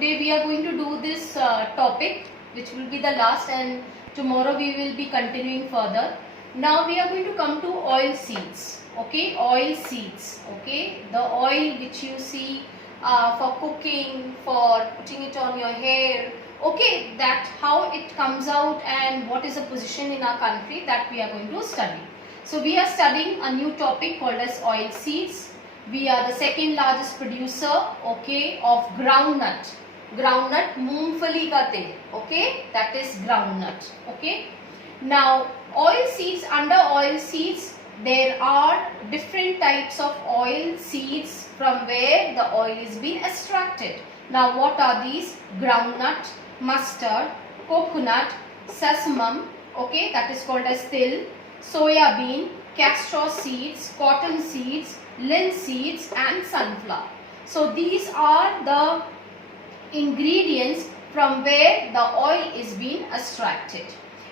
today we are going to do this topic, which will be the last, and tomorrow we will be continuing further. Now we are going to come to oil seeds. Okay, oil seeds. Okay, the oil which you see for cooking, for putting it on your hair. Okay, that how it comes out and what is the position in our country, that we are going to study. So we are studying a new topic called as oil seeds. We are the second largest producer, okay, of groundnut. Groundnut, मूंगफली का तेल, okay, that is groundnut, okay. Now, oil seeds, under oil seeds, there are different types of oil seeds from where the oil is being extracted. Now, what are these? Groundnut, mustard, coconut, sesame, okay, that is called as til, soya bean, castor seeds, cotton seeds, linseeds and sunflower. So these are the ingredients from where the oil is being extracted.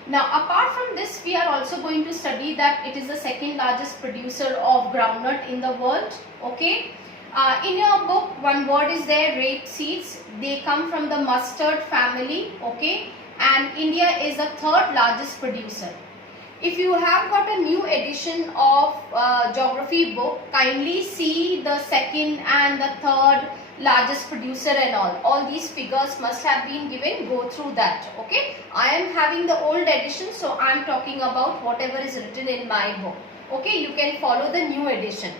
Now apart from this, we are also going to study that it is the second largest producer of groundnut in the world. Okay. In your book, one word is there, rapeseeds. They come from the mustard family. Okay. And India is the third largest producer. If you have got a new edition of geography book, kindly see the second and the third largest producer and all. All these figures must have been given. Go through that. Okay. I am having the old edition, so I am talking about whatever is written in my book. Okay. You can follow the new edition.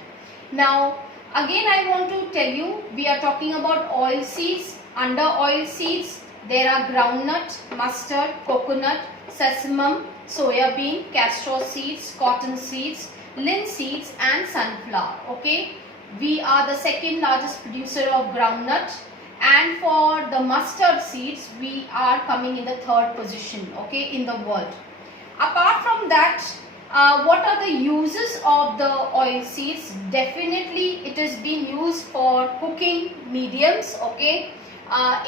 Now, again I want to tell you, we are talking about oil seeds. Under oil seeds, there are groundnut, mustard, coconut, sesame, soya bean, castor seeds, cotton seeds, linseeds and sunflower. Okay, we are the second largest producer of groundnut, and for the mustard seeds we are coming in the third position, okay, in the world. Apart from that, what are the uses of the oil seeds? Definitely it is being used for cooking mediums. Okay,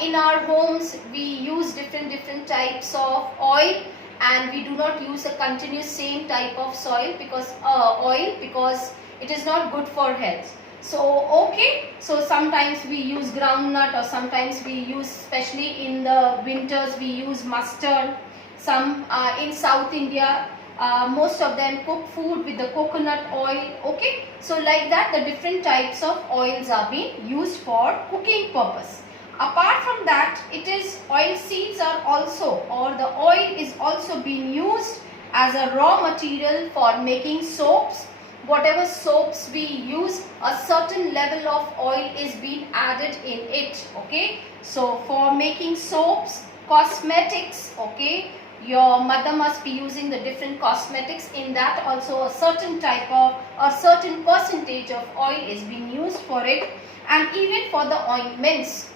in our homes we use different types of oil, and we do not use a continuous same type of oil because it is not good for health. So okay, so sometimes we use groundnut, or sometimes we use, especially in the winters, we use mustard. Some in South India, most of them cook food with the coconut oil. Okay, so like that the different types of oils are being used for cooking purpose. Apart from that, it is oil seeds are also, or the oil is also being used as a raw material for making soaps. Whatever soaps we use, a certain level of oil is being added in it. Okay, so for making soaps, cosmetics, okay, your mother must be using the different cosmetics. In that also a certain type of, a certain percentage of oil is being used for it. And even for the ointments,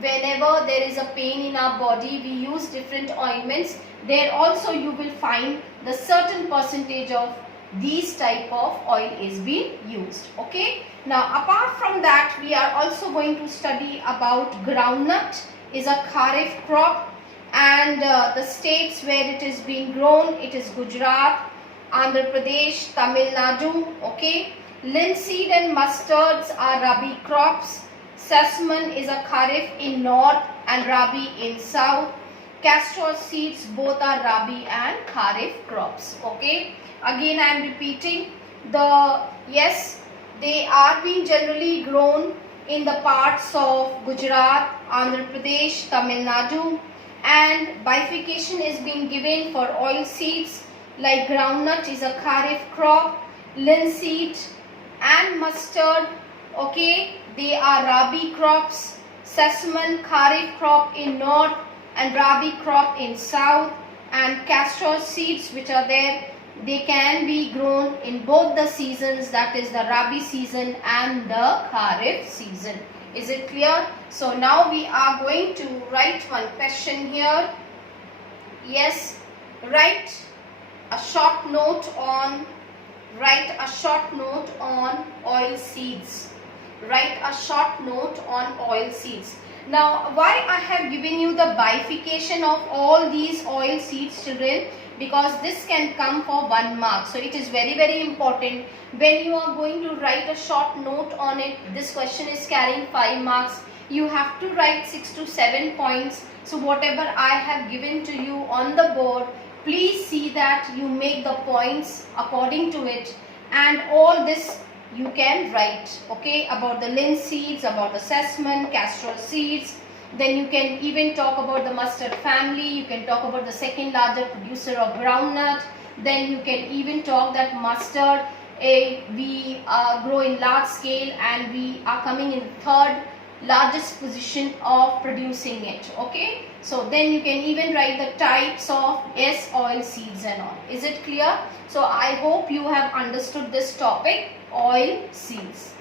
whenever there is a pain in our body, we use different ointments. There also you will find the certain percentage of these type of oil is being used. Okay. Now apart from that, we are also going to study about groundnut is a kharif crop, and the states where it is being grown, it is Gujarat, Andhra Pradesh, Tamil Nadu. Okay. Linseed and mustards are rabi crops. Sesame is a kharif in north and rabi in south. Castor seeds both are rabi and kharif crops. Okay. Again I am repeating, yes, they are being generally grown in the parts of Gujarat, Andhra Pradesh, Tamil Nadu, and bifurcation is being given for oil seeds like groundnut is a kharif crop, linseed and mustard, okay, they are rabi crops. Sesame kharif crop in north and rabi crop in south, and castor seeds which are there, they can be grown in both the seasons, that is the rabi season and the kharif season. Is it clear? So now we are going to write one question here. Yes, write a short note on oil seeds. Write a short note on oil seeds. Now, why I have given you the bifurcation of all these oil seeds, children? Because this can come for 1 mark. So it is very important. When you are going to write a short note on it, this question is carrying 5 marks. You have to write 6 to 7 points. So whatever I have given to you on the board, please see that you make the points according to it, and all this you can write, okay, about the linseeds, about assessment, castor seeds. Then you can even talk about the mustard family. You can talk about the second largest producer of groundnut. Then you can even talk that mustard, we grow in large scale and we are coming in third largest position of producing it, okay. So then you can even write the types of oil seeds and all. Is it clear? So I hope you have understood this topic, oil seeds.